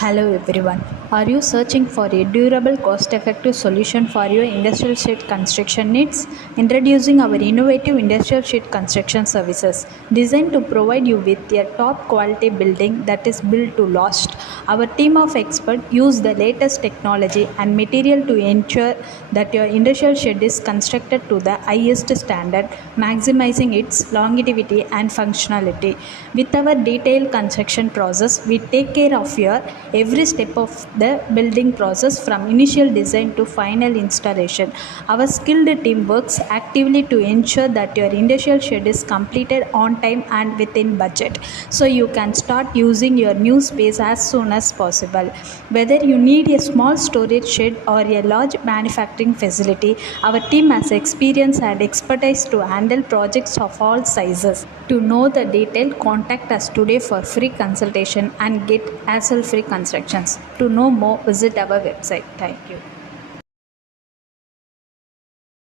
Hello everyone. Are you searching for a durable, cost effective solution for your industrial shed construction needs? Introducing our innovative industrial shed construction services designed to provide you with a top quality building that is built to last. Our team of experts use the latest technology and material to ensure that your industrial shed is constructed to the highest standard, maximizing its longevity and functionality. With our detailed construction process, we take care of your every step of the building process from initial design to final installation. Our skilled team works actively to ensure that your industrial shed is completed on time and within budget, so you can start using your new space as soon as possible. Whether you need a small storage shed or a large manufacturing facility, our team has experience and expertise to handle projects of all sizes. To know the detail, contact us today for free consultation and get hassle-free constructions. To know more, visit our website. Thank you.